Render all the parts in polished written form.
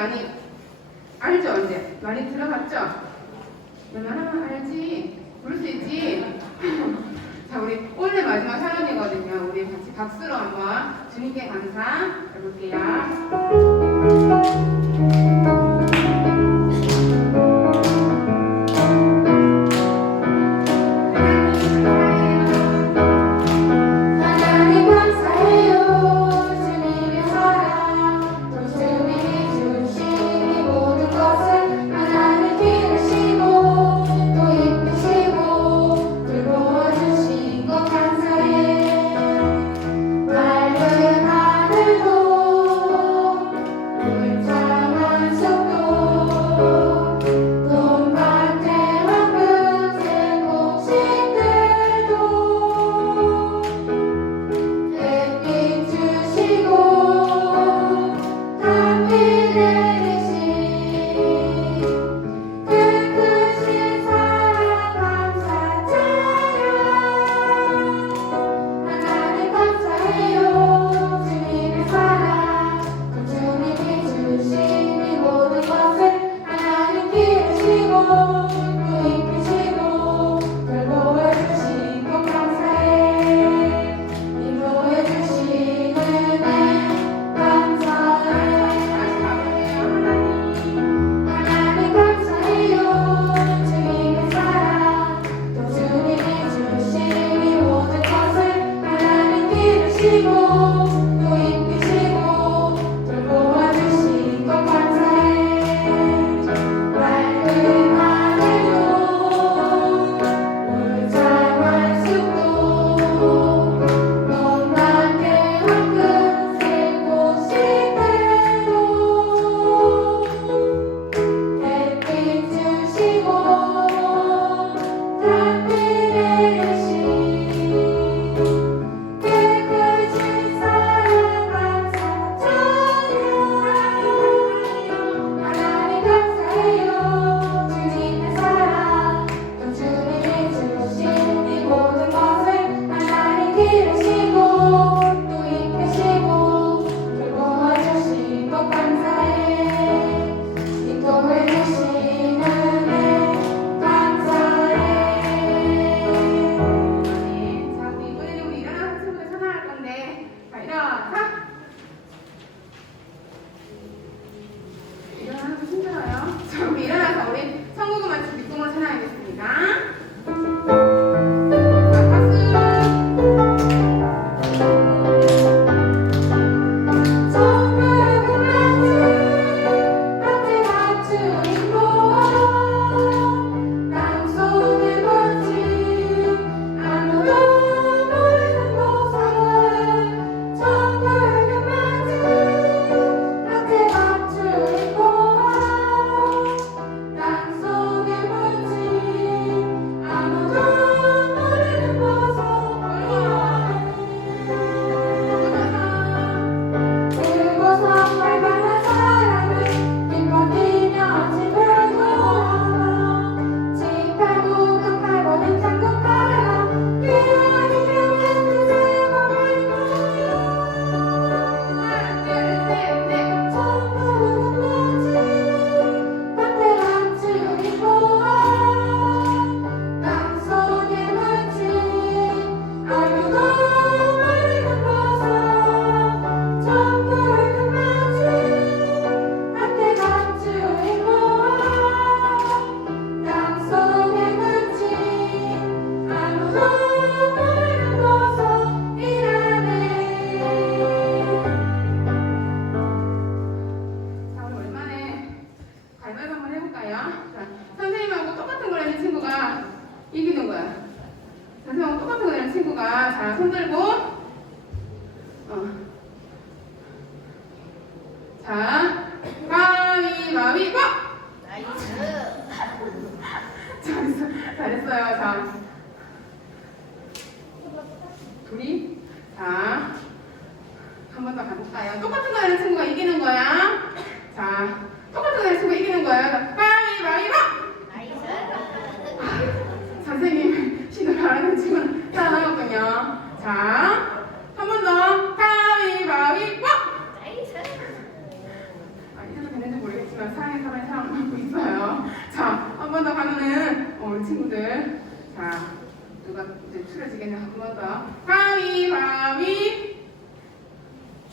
많이 알죠? 이제 많이 들어봤죠? 웬만하면 알지? 부를 수 있지? 자, 우리 오늘 마지막 촬영이거든요. 우리 같이 박수로 한번 주님께 감사 해볼게요.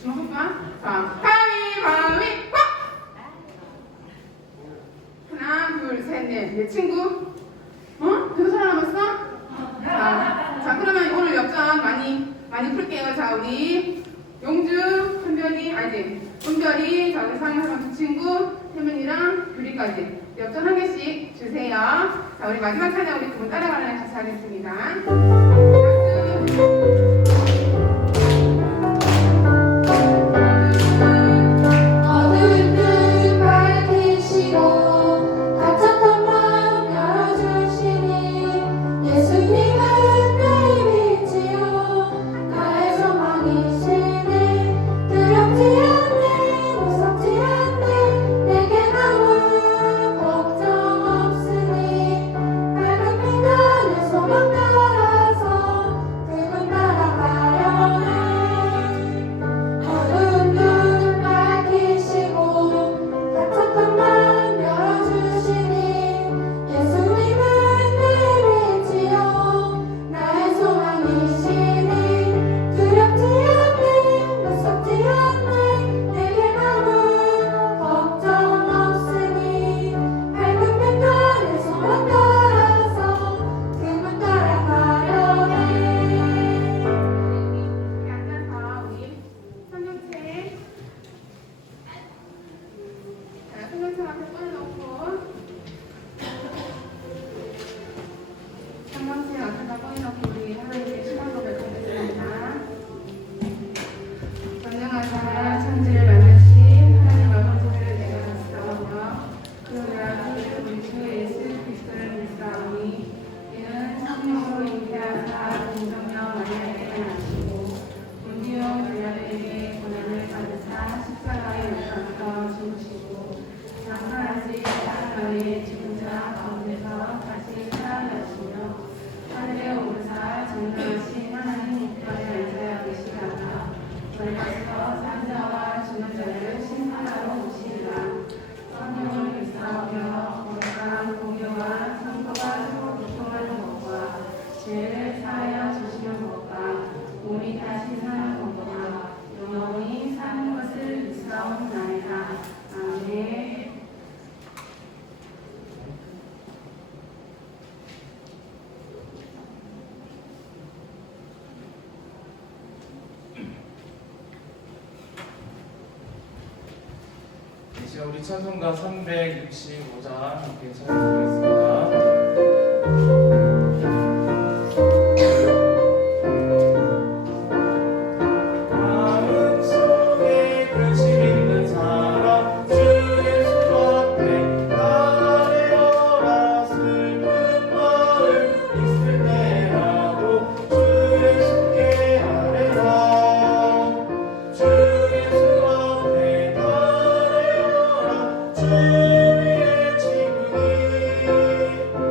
주먹만. 자, 가위바위보. 하나, 둘, 셋, 넷. 내 친구. 계속 살아남았어? 자, 그러면 오늘 역전 많이 풀게요. 자, 우리 용주, 현별이, 은별이, 자, 우리 상현 사람 두 친구, 혜민이랑 규리까지 역전 한 개씩 주세요. 자, 우리 마지막 차례 우리 두 분 따라가는 같이 하겠습니다. 박수. 이제 우리 찬송가 365장 함께 찬양드리겠습니다. 주의 지분이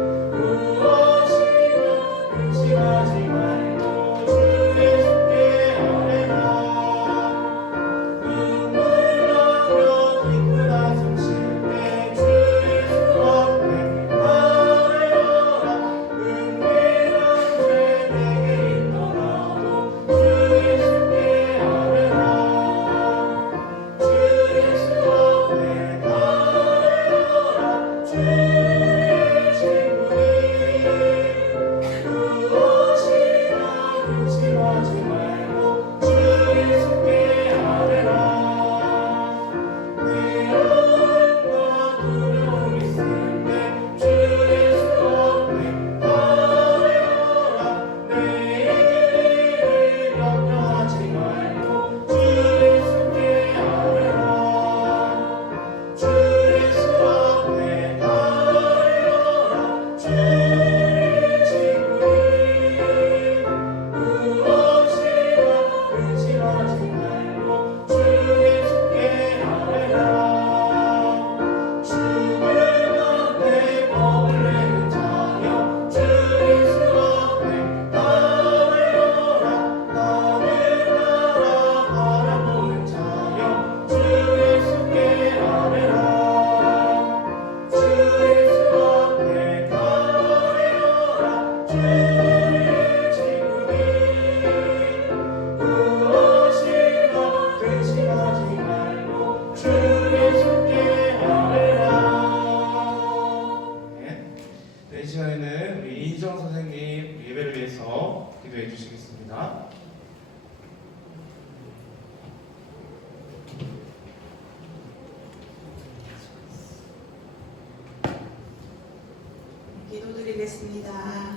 기도드리겠습니다.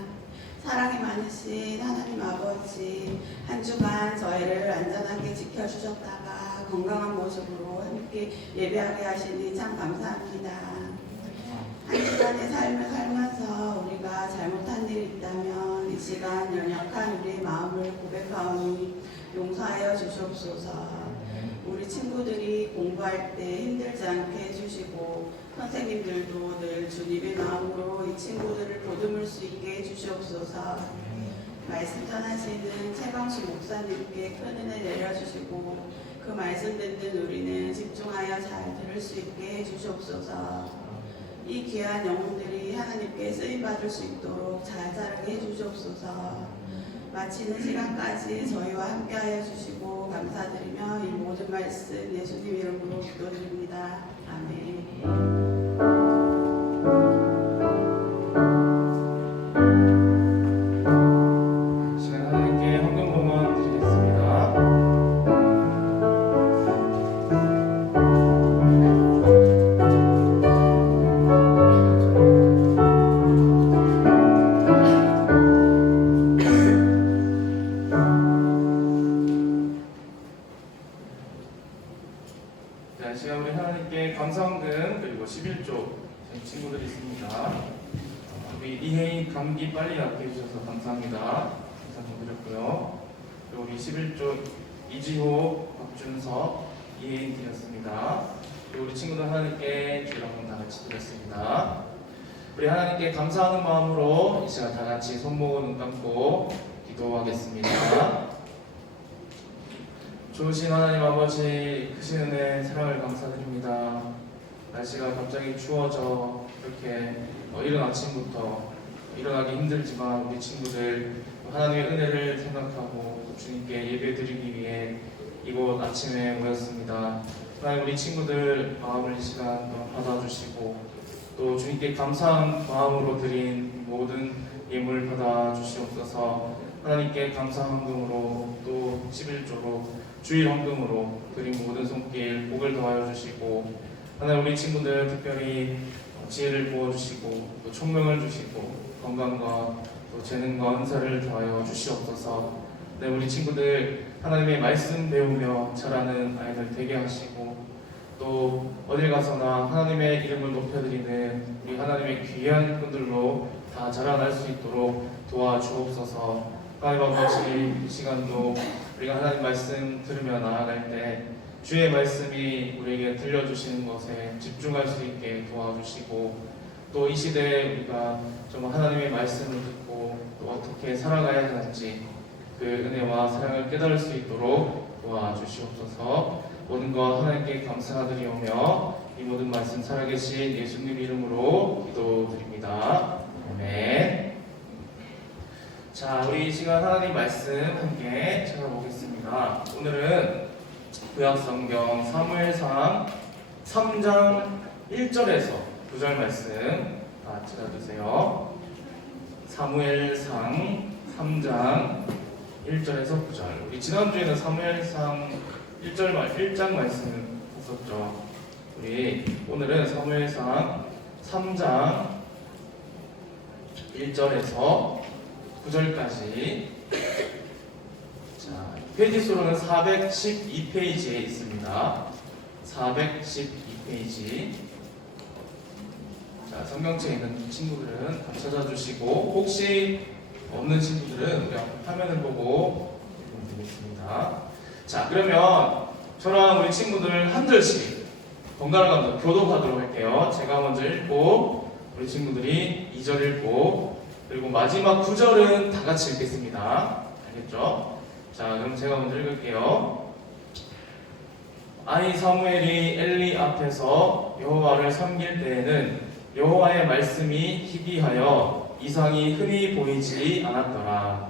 사랑이 많으신 하나님 아버지, 한 주간 저희를 안전하게 지켜주셨다가 건강한 모습으로 함께 예배하게 하시니 참 감사합니다. 한 주간의 삶을 살면서 우리가 잘못한 일이 있다면 이 시간 연약한 우리의 마음을 고백하오니 용서하여 주시옵소서. 우리 친구들이 공부할 때 힘들지 않게 해주시고 선생님들도 늘 주님의 마음으로 이 친구들을 보듬을 수 있게 해주시옵소서. 말씀 전하시는 최광수 목사님께 큰 은혜 내려주시고 그 말씀 듣는 우리는 집중하여 잘 들을 수 있게 해주시옵소서. 이 귀한 영혼들이 하나님께 쓰임받을 수 있도록 잘 자라게 해주시옵소서. 마치는 시간까지 저희와 함께하여 주시고 감사드리며 이 모든 말씀 예수님 이름으로 기도드립니다. 아멘. 시간 하나님께 헌금공헌 드리겠습니다. 자, 시간 우리 하나님께 감사헌금 그리고 11조 저희 친구들이 있습니다. 우리 이혜인 감기 빨리 낫게 해주셔서 감사합니다. 감사합니다 드렸고요. 그리고 우리 11조 이지호, 박준석, 이혜인 드렸습니다. 그리고 우리 친구들 하나님께 주일 한번 다 같이 드렸습니다. 우리 하나님께 감사하는 마음으로 이 시간 다 같이 손모으고 눈 감고 기도하겠습니다. 좋으신 하나님 아버지, 크신 은혜, 사랑을 감사드립니다. 날씨가 갑자기 추워져 이렇게 이른 아침부터 일어나기 힘들지만 우리 친구들 하나님의 은혜를 생각하고 또 주님께 예배드리기 위해 이곳 아침에 모였습니다. 하나님 우리 친구들 마음을 이 시간 받아주시고 또 주님께 감사한 마음으로 드린 모든 예물 받아주시옵소서. 하나님께 감사 헌금으로 또 11조로 주일 헌금으로 드린 모든 손길 복을 더하여 주시고 하나님 우리 친구들 특별히 지혜를 부어주시고 또 총명을 주시고 건강과 또 재능과 은사를 더하여 주시옵소서. 네, 우리 친구들 하나님의 말씀 배우며 자라는 아이들 되게 하시고 또 어딜 가서나 하나님의 이름을 높여드리는 우리 하나님의 귀한 분들로 다 자라날 수 있도록 도와주옵소서. 하나님 아버지 이 시간도 우리가 하나님 말씀 들으며 나아갈 때 주의 말씀이 우리에게 들려주시는 것에 집중할 수 있게 도와주시고 또 이 시대에 우리가 정말 하나님의 말씀을 듣고 또 어떻게 살아가야 하는지 그 은혜와 사랑을 깨달을 수 있도록 도와주시옵소서. 모든 것 하나님께 감사드리오며 이 모든 말씀 살아계신 예수님 이름으로 기도드립니다. 아멘. 자, 우리 이 시간 하나님 말씀 함께 찾아보겠습니다. 오늘은 구약성경 사무엘상 3장 1절에서 9절 말씀 다 찾아주세요. 사무엘상 3장 1절에서 9절. 우리 지난주에는 사무엘상 1장 말씀 했었죠. 우리 오늘은 사무엘상 3장 1절에서 9절까지. 자, 페이지 수로는 412페이지에 있습니다. 412페이지. 자, 성경책에 있는 친구들은 다 찾아주시고 혹시 없는 친구들은 우리 화면을 보고 읽으면 되겠습니다. 자, 그러면 저랑 우리 친구들 한 절씩 번갈아 교독하도록 할게요. 제가 먼저 읽고 우리 친구들이 2절 읽고 그리고 마지막 9절은 다 같이 읽겠습니다. 알겠죠? 자, 그럼 제가 먼저 읽을게요. 아이 사무엘이 엘리 앞에서 여호와를 섬길 때에는 여호와의 말씀이 희귀하여 이상이 흔히 보이지 않았더라.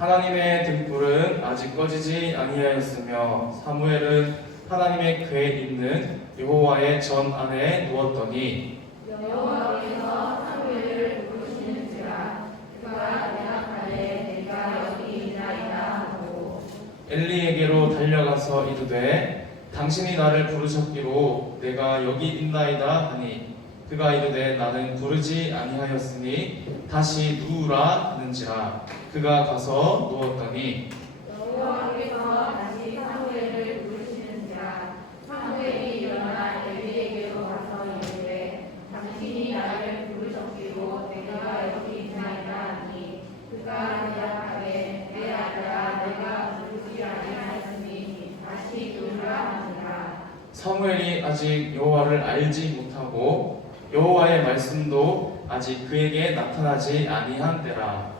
하나님의 등불은 아직 꺼지지 아니하였으며 사무엘은 하나님의 궤에 있는 여호와의 전 안에 누웠더니 여호와께서 사무엘을 부르시는지라 그가 대답하되 내가 여기 있나이다 하고 엘리에게로 달려가서 가서 이르되 당신이 나를 부르셨기로 내가 여기 있나이다 하니 그가 이르되 나는 부르지 아니하였으니 다시 누우라 하는지라 그가 가서 누웠더니 여호와께서 다시 사무엘을 부르시는지라 사무엘이 일어나 엘리에게로 가서 이르되 당신이 나를 부르셨기로 내가 여기 있나이다 하니 그가 대답하되 내 아들아 내가 부르지 아니하였으니 다시 누우라 하니라. 사무엘이 아직 여호와를 알지 못하고 여호와의 말씀도 아직 그에게 나타나지 아니한 때라.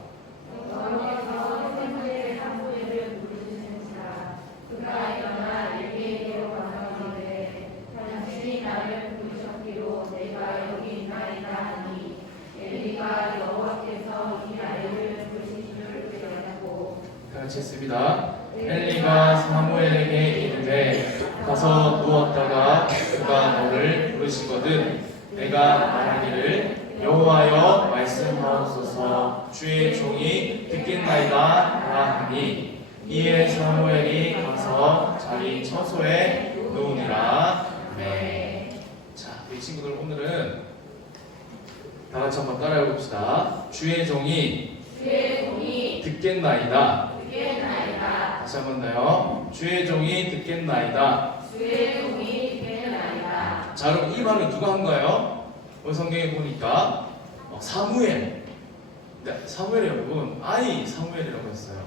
여호와께서 새벽에 사무엘을 부르시는지라 그가 일어나 엘리에게로 가서 이르되 당신이 나를 부르셨기로 내가 여기 있나이다 하니 엘리가 여호와께서 이 아이를 부르신 줄 깨닫고 다 같이 했습니다. 엘리가 사무엘에게 이르되 가서 누웠다가 그가 너를 부르시거든 내가 말하기를 여호와여 말씀하옵소서 주의 종이 듣겠나이다 하니 이에 사무엘이 가서 자기 처소에 누우니라. 네. 자, 우리 친구들 오늘은 다 같이 한번 따라해 봅시다. 주의 종이 듣겠나이다. 다시 한번 더요. 주의 종이 듣겠나이다. 자, 그럼 이 말을 누가 한가요? 오늘 성경에 보니까 사무엘. 그러니까 사무엘이 여러분 아이 사무엘이라고 했어요.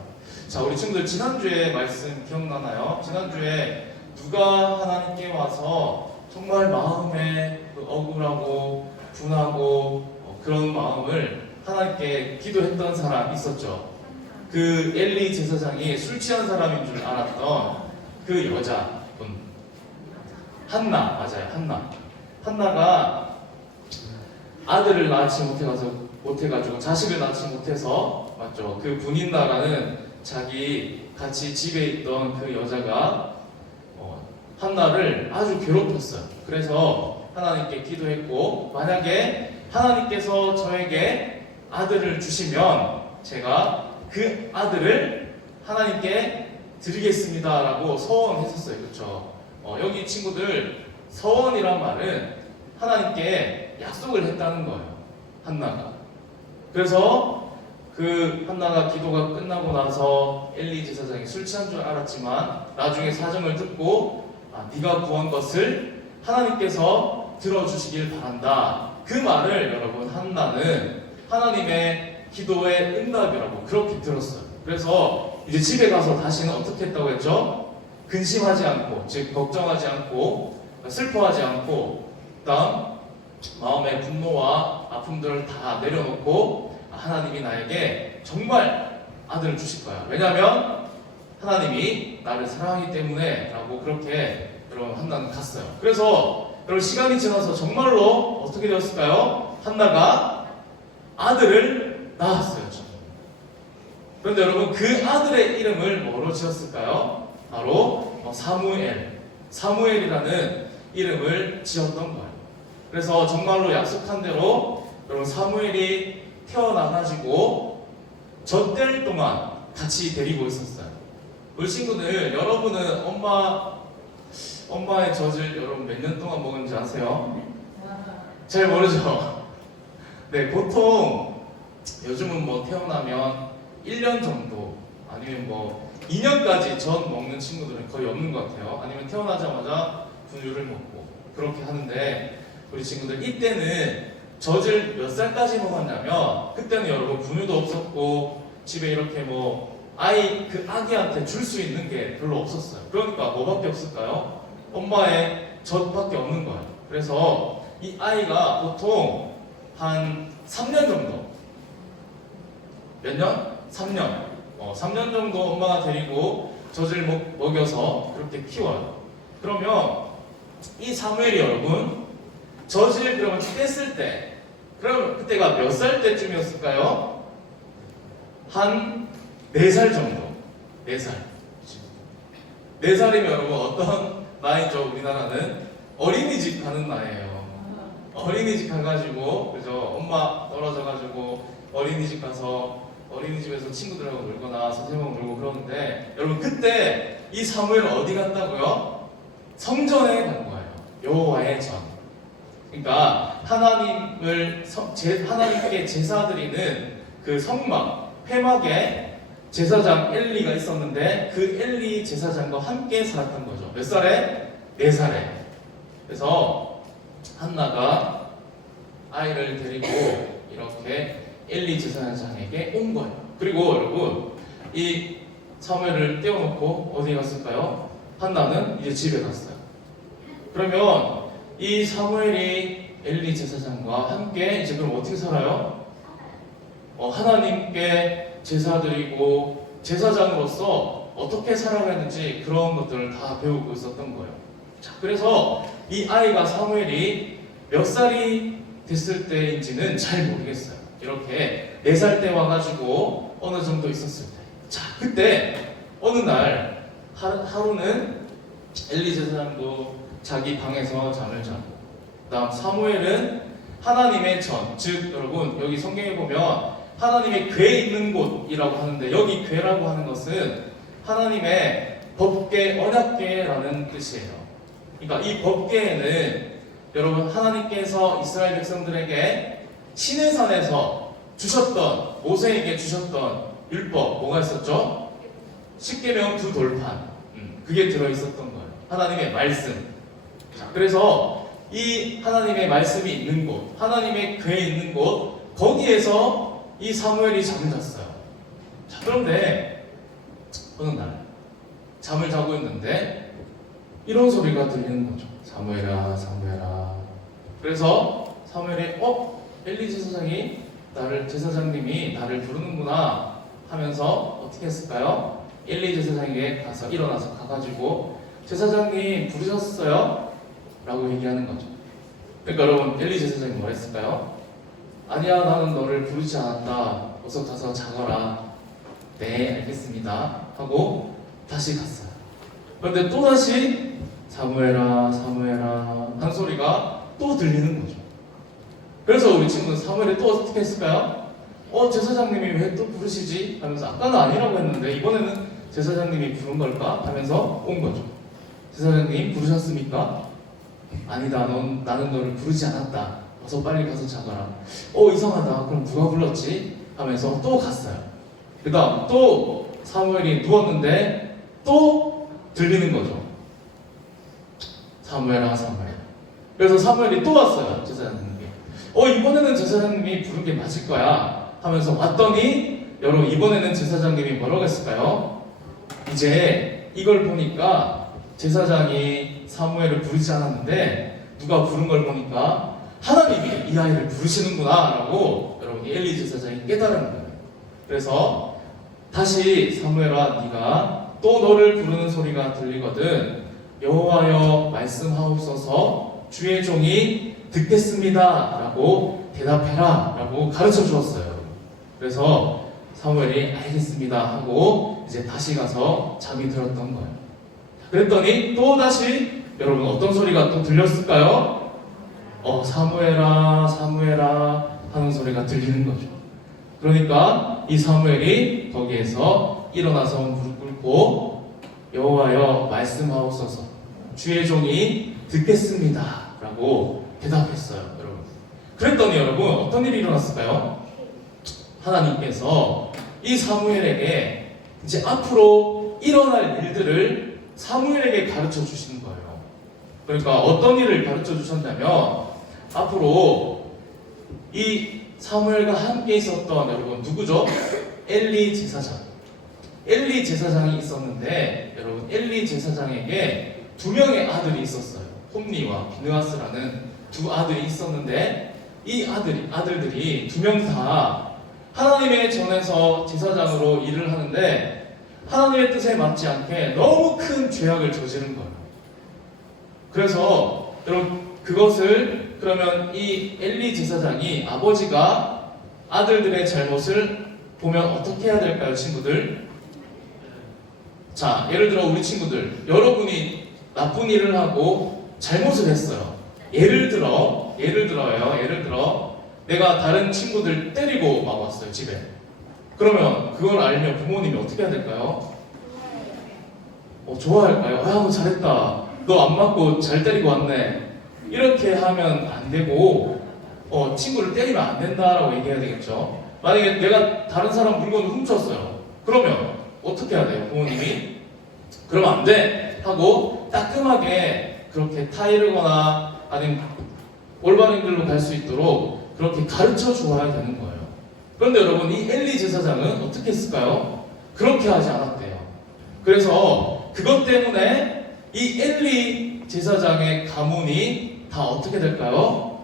자, 우리 친구들 지난주에 말씀 기억나나요? 지난주에 누가 하나님께 와서 정말 마음에 억울하고 분하고 그런 마음을 하나님께 기도했던 사람 있었죠. 그 엘리 제사장이 술 취한 사람인 줄 알았던 그 여자분 한나, 맞아요. 한나가 아들을 낳지 못해가지고 자식을 낳지 못해서 맞죠. 그 분인나라는 자기 같이 집에 있던 그 여자가 한나를 아주 괴롭혔어요. 그래서 하나님께 기도했고 만약에 하나님께서 저에게 아들을 주시면 제가 그 아들을 하나님께 드리겠습니다라고 서원했었어요. 그렇죠? 여기 친구들 서원이란 말은 하나님께 약속을 했다는 거예요. 한나가. 그래서 그 한나가 기도가 끝나고 나서 엘리 제사장이 술 취한 줄 알았지만 나중에 사정을 듣고 네가 구한 것을 하나님께서 들어주시길 바란다. 그 말을 여러분 한나는 하나님의 기도의 응답이라고 그렇게 들었어요. 그래서 이제 집에 가서 다시는 어떻게 했다고 했죠? 근심하지 않고, 즉 걱정하지 않고, 슬퍼하지 않고, 그다음 마음의 분노와 아픔들을 다 내려놓고 하나님이 나에게 정말 아들을 주실 거야. 왜냐하면 하나님이 나를 사랑하기 때문에라고 그렇게 여러분 한나는 갔어요. 그래서 여러분 시간이 지나서 정말로 어떻게 되었을까요? 한나가 아들을 낳았어요. 그런데 여러분 그 아들의 이름을 뭐로 지었을까요? 바로 사무엘이라는 이름을 지었던 거예요. 그래서 정말로 약속한 대로 여러분 사무엘이 태어나가지고 젖될 동안 같이 데리고 있었어요. 우리 친구들 여러분은 엄마의 젖을 여러분 몇 년 동안 먹은지 아세요? 잘 모르죠? 네, 보통 요즘은 뭐 태어나면 1년 정도 아니면 뭐 2년까지 젖 먹는 친구들은 거의 없는 것 같아요. 아니면 태어나자마자 분유를 먹고 그렇게 하는데 우리 친구들 이때는 젖을 몇 살까지 먹었냐면 그때는 여러분 분유도 없었고 집에 이렇게 뭐 그 아기한테 줄 수 있는 게 별로 없었어요. 그러니까 뭐밖에 없을까요? 엄마의 젖밖에 없는 거예요. 그래서 이 아이가 보통 한 3년 정도 몇 년? 3년 3년 정도 엄마가 데리고 젖을 먹여서 그렇게 키워요. 그러면 이 사무엘이 여러분 젖을 그러면 뗐을 때 그럼 그때가 몇 살 때쯤이었을까요? 한 4살 정도. 4살. 4살이면 여러분 어떤 나이죠? 우리나라는 어린이집 가는 나이에요. 어린이집 가가지고 그죠? 엄마 떨어져가지고 어린이집 가서 어린이집에서 친구들하고 놀거나 선생님하고 놀고 그러는데 여러분 그때 이 사무엘은 어디 갔다고요? 성전에 간 거예요. 여호와의 전. 그러니까 하나님께 제사 드리는 그 성막, 회막에 제사장 엘리가 있었는데 그 엘리 제사장과 함께 살았던 거죠. 몇 살에? 4살에. 그래서 한나가 아이를 데리고 이렇게 엘리 제사장에게 온 거예요. 그리고 여러분, 이 사무엘을 떼어놓고 어디 갔을까요? 한나는 이제 집에 갔어요. 그러면 이 사무엘이 엘리 제사장과 함께 이제 그럼 어떻게 살아요? 하나님께 제사 드리고 제사장으로서 어떻게 살아가야 하는지 그런 것들을 다 배우고 있었던 거예요. 자, 그래서 이 아이가 사무엘이 몇 살이 됐을 때인지는 잘 모르겠어요. 이렇게 4살 때 와가지고 어느 정도 있었을 때. 자, 그때 어느 날 하루는 엘리 제사장도 자기 방에서 잠을 자고, 그다음 사무엘은 하나님의 전, 즉 여러분 여기 성경에 보면 하나님의 궤 있는 곳이라고 하는데 여기 궤라고 하는 것은 하나님의 법궤, 언약궤라는 뜻이에요. 그러니까 이 법궤에는 여러분 하나님께서 이스라엘 백성들에게 시내산에서 주셨던, 모세에게 주셨던 율법 뭐가 있었죠? 십계명 2돌판, 그게 들어있었던 거예요. 하나님의 말씀. 자, 그래서 이 하나님의 말씀이 있는 곳, 하나님의 궤 있는 곳, 거기에서 이 사무엘이 잠을 잤어요. 자, 그런데 어느 날 잠을 자고 있는데 이런 소리가 들리는 거죠. 사무엘아, 사무엘아. 그래서 사무엘이 엘리 제사장님이 나를 부르는구나 하면서 어떻게 했을까요? 엘리 제사장에게 가서 일어나서 가가지고 제사장님 부르셨어요? 라고 얘기하는 거죠. 그러니까 여러분, 엘리 제사장이 뭐 했을까요? 아니야, 나는 너를 부르지 않았다. 어서 가서 자거라. 네, 알겠습니다. 하고 다시 갔어요. 그런데 또다시 사무엘아, 사무엘아 한 소리가 또 들리는 거죠. 그래서 우리 친구는 사무엘이 또 어떻게 했을까요? 제사장님이 왜 또 부르시지? 하면서 아까는 아니라고 했는데 이번에는 제사장님이 부른 걸까? 하면서 온 거죠. 제사장님 부르셨습니까? 아니다, 나는 너를 부르지 않았다. 어서 빨리 가서 자거라. 이상하다. 그럼 누가 불렀지? 하면서 또 갔어요. 그 다음 또 사무엘이 누웠는데 또 들리는 거죠. 사무엘아, 사무엘. 그래서 사무엘이 또 왔어요. 제사장님께. 이번에는 제사장님이 부른 게 맞을 거야 하면서 왔더니 여러분, 이번에는 제사장님이 뭐라고 했을까요? 이제 이걸 보니까 제사장이 사무엘을 부르지 않았는데 누가 부른 걸 보니까 하나님이 이 아이를 부르시는구나 라고 여러분, 엘리 제사장이 깨달은 거예요. 그래서 다시 사무엘아, 네가 또 너를 부르는 소리가 들리거든 여호와여 말씀하옵소서, 주의 종이 듣겠습니다 라고 대답해라 라고 가르쳐 주었어요. 그래서 사무엘이 알겠습니다 하고 이제 다시 가서 잠이 들었던 거예요. 그랬더니 또 다시 여러분, 어떤 소리가 또 들렸을까요? 사무엘아, 사무엘아 하는 소리가 들리는 거죠. 그러니까 이 사무엘이 거기에서 일어나서 무릎 꿇고 여호와여 말씀하옵소서, 주의 종이 듣겠습니다 라고 대답했어요. 여러분, 그랬더니 여러분, 어떤 일이 일어났을까요? 하나님께서 이 사무엘에게 이제 앞으로 일어날 일들을 사무엘에게 가르쳐 주시는 거예요. 그러니까 어떤 일을 가르쳐 주셨냐면, 앞으로 이 사무엘과 함께 있었던 여러분 누구죠? 엘리 제사장. 엘리 제사장이 있었는데 여러분, 엘리 제사장에게 2명의 아들이 있었어요. 홈리와 비느하스라는 2 아들이 있었는데 이 아들들이 2명 다 하나님의 전에서 제사장으로 일을 하는데 하나님의 뜻에 맞지 않게 너무 큰 죄악을 저지른 거예요. 그래서 여러분, 그것을 그러면 이 엘리 제사장이 아버지가 아들들의 잘못을 보면 어떻게 해야 될까요, 친구들? 자, 예를 들어 우리 친구들, 여러분이 나쁜 일을 하고 잘못을 했어요. 예를 들어 내가 다른 친구들 때리고 막 왔어요, 집에. 그러면 그걸 알면 부모님이 어떻게 해야 될까요? 좋아할까요? 야, 너 잘했다. 너 안 맞고 잘 때리고 왔네. 이렇게 하면 안 되고 친구를 때리면 안 된다라고 얘기해야 되겠죠. 만약에 내가 다른 사람 물건을 훔쳤어요. 그러면 어떻게 해야 돼요? 부모님이 그러면 안 돼 하고 따끔하게 그렇게 타이르거나 아니면 올바른 길로 갈 수 있도록 그렇게 가르쳐 주어야 되는 거예요. 그런데 여러분, 이 엘리 제사장은 어떻게 했을까요? 그렇게 하지 않았대요. 그래서 그것 때문에 이 엘리 제사장의 가문이 다 어떻게 될까요?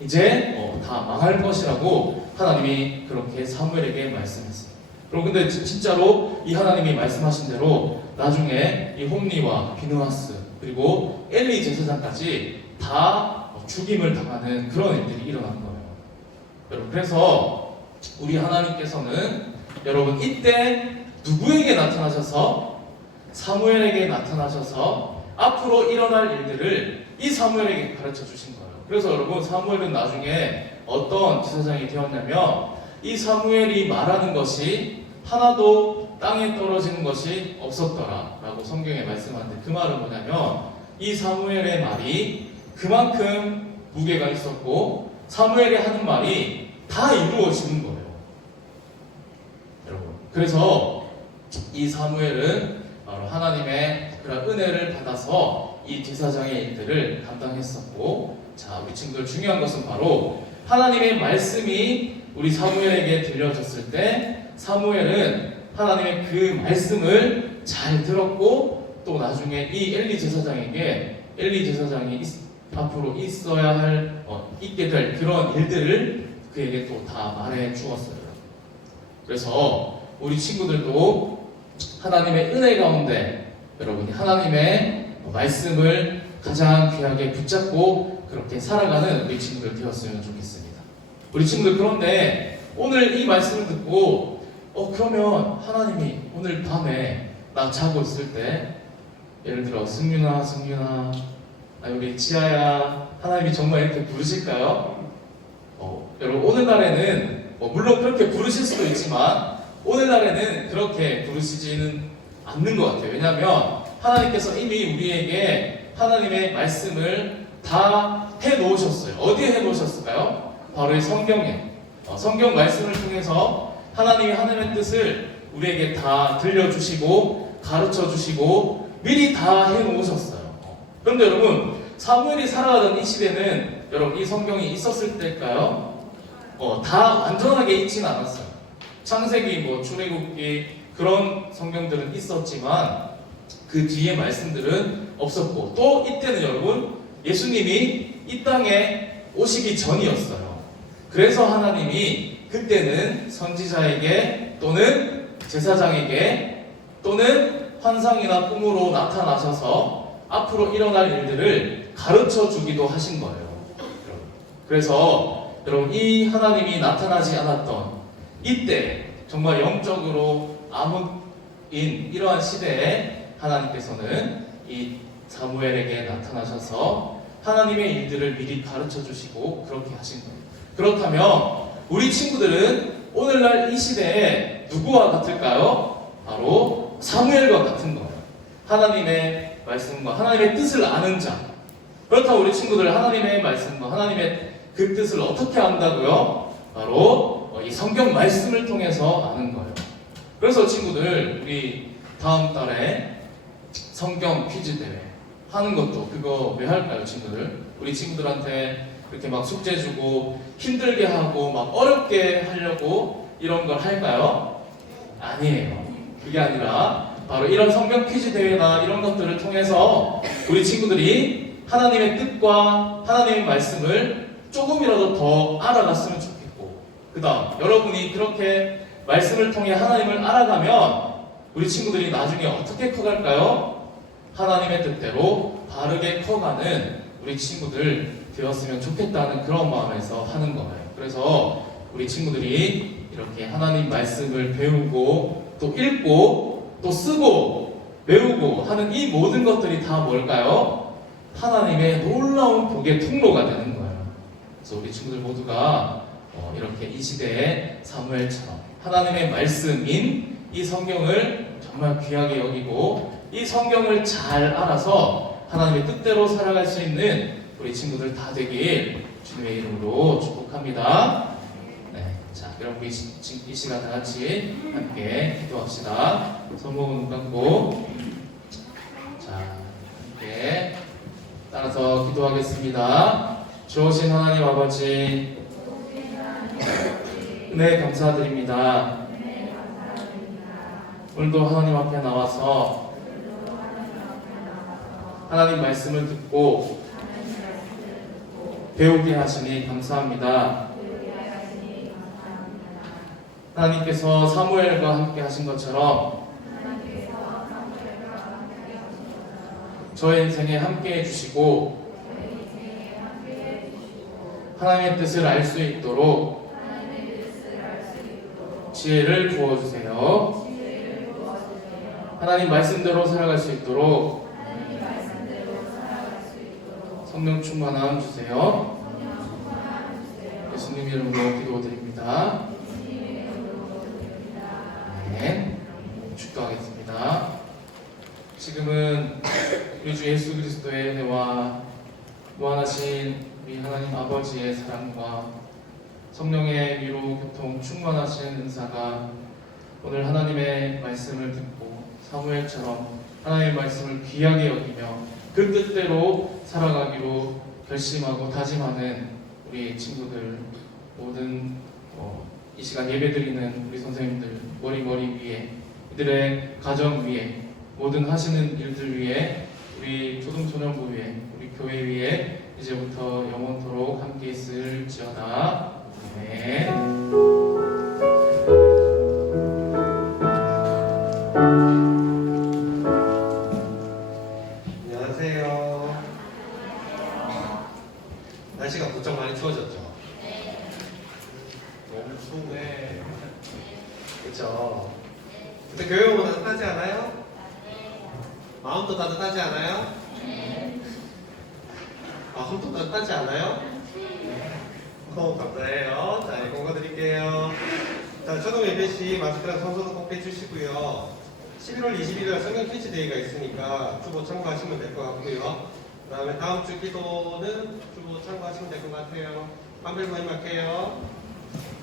이제 다 망할 것이라고 하나님이 그렇게 사무엘에게 말씀했어요. 그럼 근데 진짜로 이 하나님이 말씀하신 대로 나중에 이 홈리와 비느하스 그리고 엘리 제사장까지 다 죽임을 당하는 그런 일들이 일어난 거예요. 여러분, 그래서 우리 하나님께서는 여러분 이때 누구에게 나타나셔서 사무엘에게 나타나셔서 앞으로 일어날 일들을 이 사무엘에게 가르쳐 주신 거예요. 그래서 여러분, 사무엘은 나중에 어떤 제사장이 되었냐면 이 사무엘이 말하는 것이 하나도 땅에 떨어지는 것이 없었더라 라고 성경에 말씀하는데, 그 말은 뭐냐면 이 사무엘의 말이 그만큼 무게가 있었고 사무엘이 하는 말이 다 이루어지는 거예요. 여러분, 그래서 이 사무엘은 바로 하나님의 그런 은혜를 받아서 이 제사장의 일들을 감당했었고, 자, 우리 친구들, 중요한 것은 바로 하나님의 말씀이 우리 사무엘에게 들려졌을 때 사무엘은 하나님의 그 말씀을 잘 들었고, 또 나중에 이 엘리 제사장에게 엘리 제사장이 앞으로 있어야 할 있게 될 그런 일들을 그에게 또 다 말해 주었어요. 그래서 우리 친구들도 하나님의 은혜 가운데 여러분이 하나님의 말씀을 가장 귀하게 붙잡고 그렇게 살아가는 우리 친구들 되었으면 좋겠습니다. 우리 친구들, 그런데 오늘 이 말씀을 듣고 그러면 하나님이 오늘 밤에 나 자고 있을 때 예를 들어 승윤아 우리 지아야, 하나님이 정말 이렇게 부르실까요? 여러분, 오늘날에는 물론 그렇게 부르실 수도 있지만 오늘날에는 그렇게 부르시지는 않는 것 같아요. 왜냐하면 하나님께서 이미 우리에게 하나님의 말씀을 다 해놓으셨어요. 어디에 해놓으셨을까요? 바로 이 성경에. 성경 말씀을 통해서 하나님이 하나님의 뜻을 우리에게 다 들려주시고 가르쳐주시고 미리 다 해놓으셨어요. 그런데 여러분, 사무엘이 살아가던 이 시대는 여러분 이 성경이 있었을 때일까요? 다 완전하게 있지는 않았어요. 창세기, 출애굽기 그런 성경들은 있었지만 그 뒤에 말씀들은 없었고, 또 이때는 여러분 예수님이 이 땅에 오시기 전이었어요. 그래서 하나님이 그때는 선지자에게 또는 제사장에게 또는 환상이나 꿈으로 나타나셔서 앞으로 일어날 일들을 가르쳐 주기도 하신 거예요. 그래서 여러분, 이 하나님이 나타나지 않았던 이때 정말 영적으로 암흑인 이러한 시대에 하나님께서는 이 사무엘에게 나타나셔서 하나님의 일들을 미리 가르쳐 주시고 그렇게 하신 거예요. 그렇다면 우리 친구들은 오늘날 이 시대에 누구와 같을까요? 바로 사무엘과 같은 거예요. 하나님의 말씀과 하나님의 뜻을 아는 자. 그렇다고 우리 친구들 하나님의 말씀과 하나님의 그 뜻을 어떻게 안다고요? 바로 이 성경 말씀을 통해서 아는 거예요. 그래서 친구들, 우리 다음 달에 성경 퀴즈 대회 하는 것도 그거 왜 할까요, 친구들? 우리 친구들한테 이렇게 막 숙제 주고 힘들게 하고 막 어렵게 하려고 이런 걸 할까요? 아니에요. 그게 아니라 바로 이런 성경 퀴즈 대회나 이런 것들을 통해서 우리 친구들이 하나님의 뜻과 하나님의 말씀을 조금이라도 더 알아갔으면 좋겠고, 그 다음 여러분이 그렇게 말씀을 통해 하나님을 알아가면 우리 친구들이 나중에 어떻게 커갈까요? 하나님의 뜻대로 바르게 커가는 우리 친구들 되었으면 좋겠다는 그런 마음에서 하는 거예요. 그래서 우리 친구들이 이렇게 하나님 말씀을 배우고 또 읽고 또 쓰고 외우고 하는 이 모든 것들이 다 뭘까요? 하나님의 놀라운 복의 통로가 되는 거예요. 그래서 우리 친구들 모두가 이렇게 이 시대의 사무엘처럼 하나님의 말씀인 이 성경을 정말 귀하게 여기고 이 성경을 잘 알아서 하나님의 뜻대로 살아갈 수 있는 우리 친구들 다 되길 주님의 이름으로 축복합니다. 네, 자, 그럼 우리 이 시간 다 같이 함께 기도합시다. 손목은 감고, 자, 함께 따라서 기도하겠습니다. 주오신 하나님 아버지, 은혜 감사드립니다. 오늘도 하나님 앞에 나와서 하나님 말씀을 듣고 배우게 하시니 감사합니다. 하나님께서 사무엘과 함께 하신 것처럼 저의 인생에 함께 해주시고 하나님의 뜻을 알 수 있도록 지혜를 부어주세요. 하나님 말씀대로 살아갈 수 있도록 성령 충만함 주세요. 예수님 이름으로 기도드립니다. 네, 축도하겠습니다. 지금은 우리 주 예수 그리스도의 은혜와 무한하신 우리 하나님 아버지의 사랑과 성령의 위로 교통 충만하신 은사가 오늘 하나님의 말씀을 듣고 사무엘처럼 하나님의 말씀을 귀하게 여기며 그 뜻대로 살아가기로 결심하고 다짐하는 우리 친구들 모든 이 시간 예배드리는 우리 선생님들 머리 위에 이들의 가정 위에 모든 하시는 일들 위에 우리 초등소년부 위에 우리 교회 위에 이제부터 영원토록 함께 있을지어다. 네. 안녕하세요. 날씨가 부쩍 많이 추워졌죠? 너무 추운데. 그쵸? 근데 교회 오면 따뜻하지 않아요? 마음도 따뜻하지 않아요? 마음도 따뜻하지 않아요? 감사해요. 자, 공고 드릴게요. 자, 초등 예배시 마스크랑 손소독 꼭 해주시고요. 11월 21일 성경 퀴즈 데이가 있으니까 주보 참고하시면 될 것 같고요. 그 다음에 다음 주 기도는 주보 참고하시면 될 것 같아요. 한별 모임 할게요.